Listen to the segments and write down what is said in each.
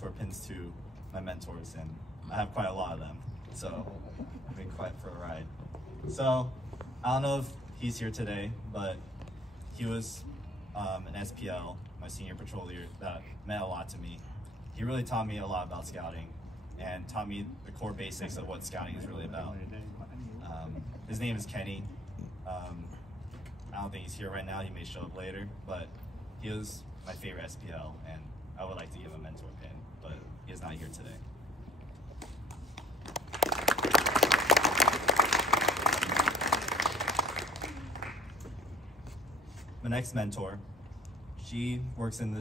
mentor pins to my mentors, and I have quite a lot of them. So I've been quite for a ride. So I don't know if he's here today, but he was an SPL, my senior patrol leader, that meant a lot to me. He really taught me a lot about scouting and taught me the core basics of what scouting is really about. His name is Kenny. I don't think he's here right now. He may show up later, but he was my favorite SPL, and I would like to give him a mentor pin, but he is not here today. My next mentor, she works in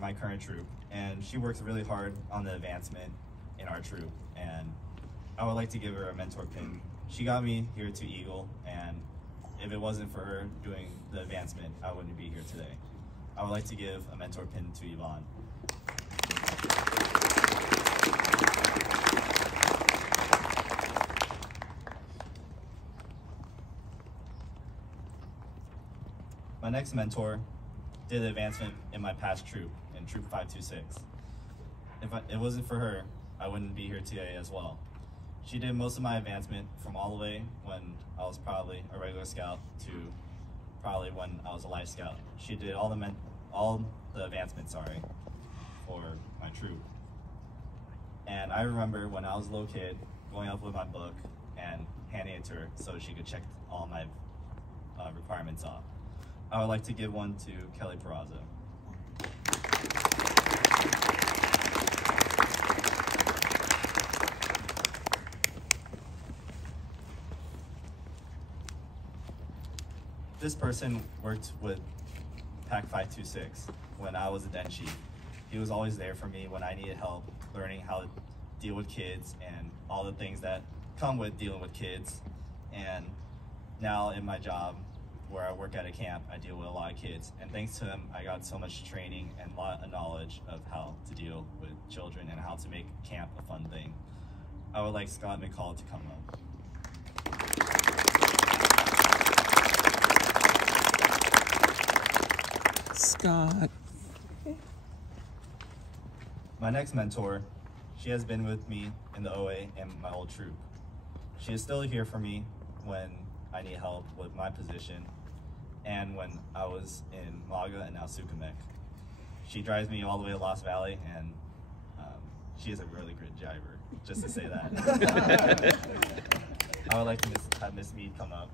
my current troop, and she works really hard on the advancement in our troop, and I would like to give her a mentor pin. She got me here to Eagle, and if it wasn't for her doing the advancement, I wouldn't be here today. I would like to give a mentor pin to Yvonne. My next mentor did the advancement in my past troop, in Troop 526. If it wasn't for her, I wouldn't be here today as well. She did most of my advancement from all the way when I was probably a regular scout to probably when I was a life scout. She did all the advancement, for my troop. And I remember when I was a little kid, going up with my book and handing it to her so she could check all my requirements off. I would like to give one to Kelly Peraza. This person worked with Pack 526 when I was a den chief. He was always there for me when I needed help learning how to deal with kids and all the things that come with dealing with kids. And now in my job, where I work at a camp, I deal with a lot of kids. And thanks to him, I got so much training and a lot of knowledge of how to deal with children and how to make camp a fun thing. I would like Scott McCall to come up. Scott. My next mentor, she has been with me in the OA and my old troop. She is still here for me when I need help with my position and when I was in Maga and now Sukamek. She drives me all the way to Lost Valley, and she is a really good driver, just to say that. I would like to have Miss Mead come up.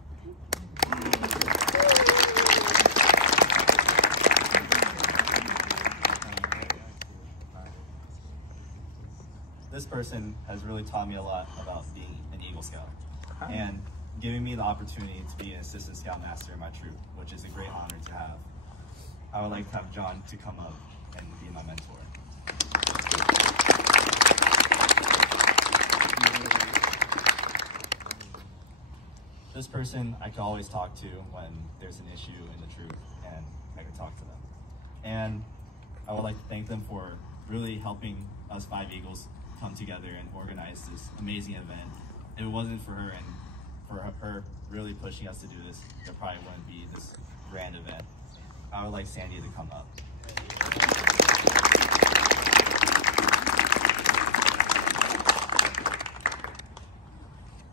This person has really taught me a lot about being an Eagle Scout and giving me the opportunity to be an assistant scoutmaster in my troop, which is a great honor to have. I would like to have John to come up and be my mentor. This person I can always talk to when there's an issue in the troop, and I can talk to them. And I would like to thank them for really helping us 5 Eagles come together and organize this amazing event. If it wasn't for her and for her really pushing us to do this, there probably wouldn't be this grand event. I would like Sandy to come up.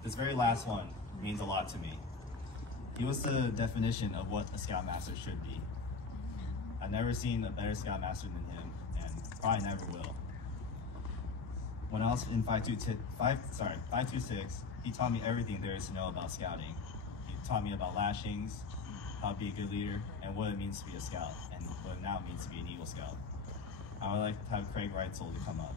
This very last one means a lot to me. He was the definition of what a Scoutmaster should be. I've never seen a better Scoutmaster than him, and probably never will. When I was in 526, he taught me everything there is to know about scouting. He taught me about lashings, how to be a good leader, and what it means to be a scout, and what it now means to be an Eagle Scout. I would like to have Craig Reitzel to come up.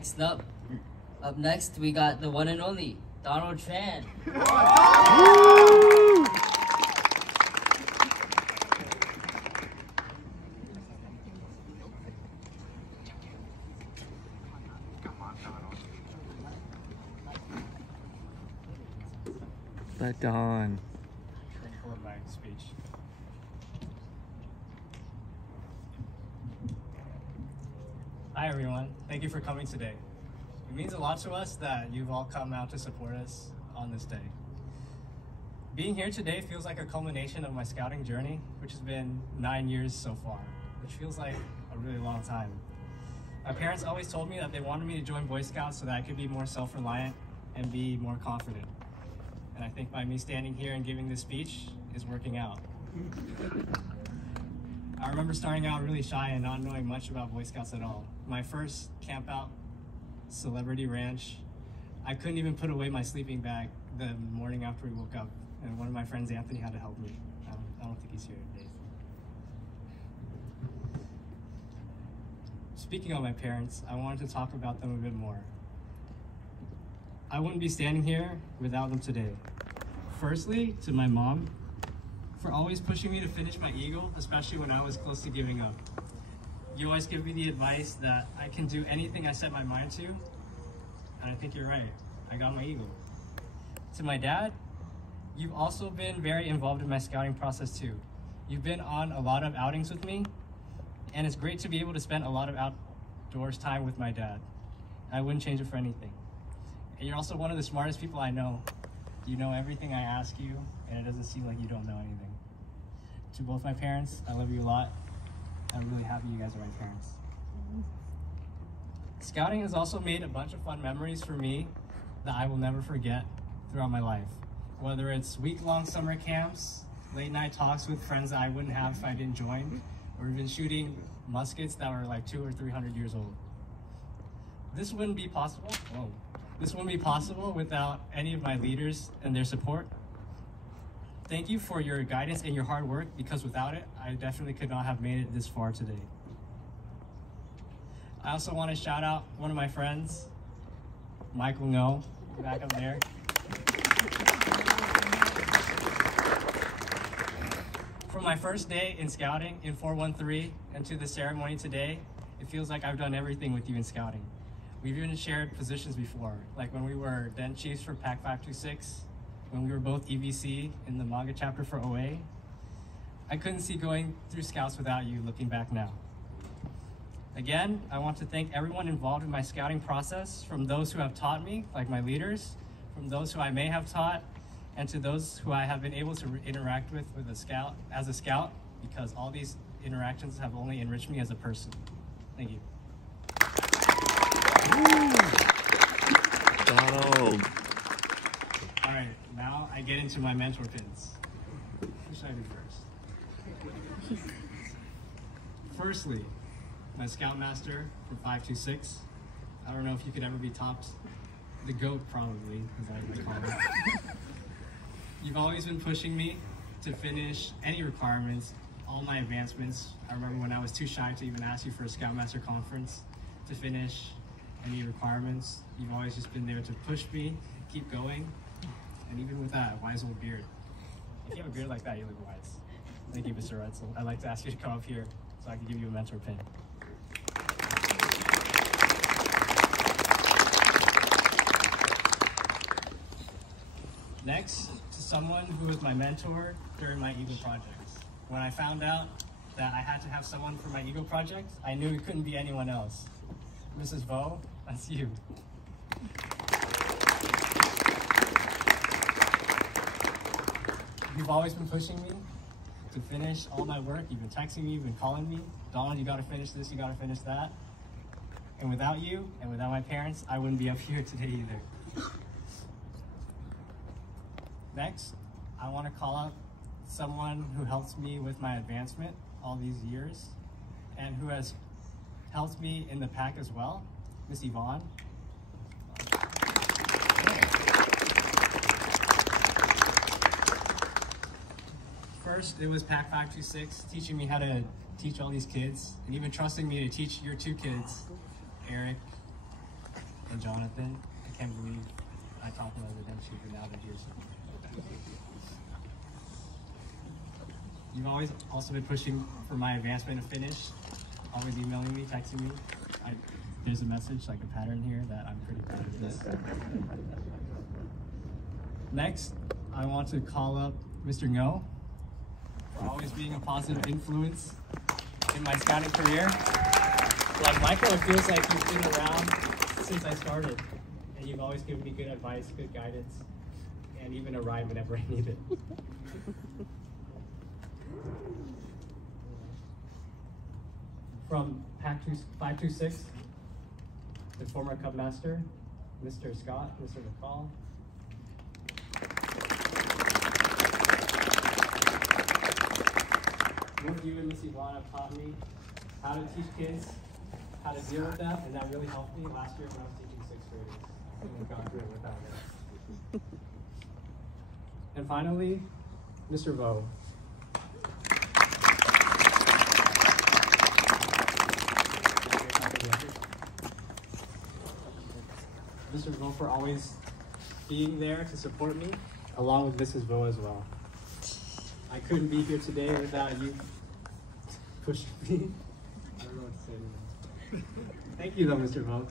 Up next, we got the one and only Donald Tran. Let Don. Record my speech. Hi everyone, thank you for coming today. It means a lot to us that you've all come out to support us on this day. Being here today feels like a culmination of my scouting journey, which has been 9 years so far, which feels like a really long time. My parents always told me that they wanted me to join Boy Scouts so that I could be more self-reliant and be more confident. And I think by me standing here and giving this speech is working out. I remember starting out really shy and not knowing much about Boy Scouts at all. My first camp out, Celebrity Ranch, I couldn't even put away my sleeping bag the morning after we woke up, and one of my friends, Anthony, had to help me. I don't think he's here today. Speaking of my parents, I wanted to talk about them a bit more. I wouldn't be standing here without them today. Firstly, to my mom, for always pushing me to finish my Eagle, especially when I was close to giving up. You always give me the advice that I can do anything I set my mind to, and I think you're right. I got my Eagle. To my dad, you've also been very involved in my scouting process too. You've been on a lot of outings with me, and it's great to be able to spend a lot of outdoors time with my dad. I wouldn't change it for anything. And you're also one of the smartest people I know. You know everything I ask you, and it doesn't seem like you don't know anything. To both my parents, I love you a lot. I'm really happy you guys are my parents. Scouting has also made a bunch of fun memories for me that I will never forget throughout my life. Whether it's week-long summer camps, late-night talks with friends that I wouldn't have if I didn't join, or even shooting muskets that were like 200 or 300 years old. This wouldn't be possible. This wouldn't be possible without any of my leaders and their support. Thank you for your guidance and your hard work, because without it, I definitely could not have made it this far today. I also want to shout out one of my friends, Michael Ngo, back up there. From my first day in scouting in 413 and to the ceremony today, it feels like I've done everything with you in scouting. We've even shared positions before, like when we were den chiefs for Pack 526, when we were both EVC in the MAGA chapter for OA. I couldn't see going through Scouts without you, looking back now. Again, I want to thank everyone involved in my scouting process, from those who have taught me, like my leaders, from those who I may have taught, and to those who I have been able to interact with as a scout, because all these interactions have only enriched me as a person. Thank you. Donald. All right, now I get into my mentor pins. Who should I do first? Firstly, my Scoutmaster for 526. I don't know if you could ever be topped. The GOAT, probably, as I like to call it. You've always been pushing me to finish any requirements, all my advancements. I remember when I was too shy to even ask you for a Scoutmaster conference to finish any requirements. You've always just been there to push me, keep going. And even with that, wise old beard. If you have a beard like that, you look wise. Thank you, Mr. Retzel. I'd like to ask you to come up here so I can give you a mentor pin. Next, to someone who was my mentor during my Eagle projects. When I found out that I had to have someone for my Eagle project, I knew it couldn't be anyone else. Mrs. Vo, that's you. You've always been pushing me to finish all my work. You've been texting me, you've been calling me. Donald, you gotta finish this, you gotta finish that. And without you, and without my parents, I wouldn't be up here today either. Next, I wanna call out someone who helped me with my advancement all these years, and who has helped me in the pack as well, Miss Yvonne. First, it was Pack 526 teaching me how to teach all these kids, and even trusting me to teach your two kids, Eric and Jonathan. I can't believe I taught them residential, but now they're here. You've always also been pushing for my advancement to finish, always emailing me, texting me. There's a message, like a pattern here, that I'm pretty proud of this. Next, I want to call up Mr. Ngo for always being a positive influence in my scouting career. Like Michael, it feels like you've been around since I started, and you've always given me good advice, good guidance, and even a ride whenever I need it. From Pack 526, the former Cub Master, Mr. Scott, Mr. McCall. Both you and Miss Ivana taught me how to teach kids, how to deal with that, and that really helped me last year when I was teaching 6th graders. I couldn't have gone through it without it. And finally, Mr. Vo. Mr. Vo for always being there to support me, along with Mrs. Vo as well. I couldn't be here today without you pushing me. I don't know what to say anymore. Thank you though, Mr. Vo.